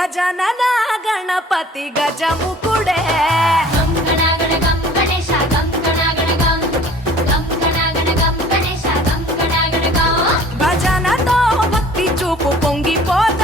గజనన గణపతి గజముకుడే గం గణగణ గం గణేశ గం గణగణ గం గం గణగణ గం గణేశ గం గణగణ గం భజనతో భక్తి చూపు పొంగిపోత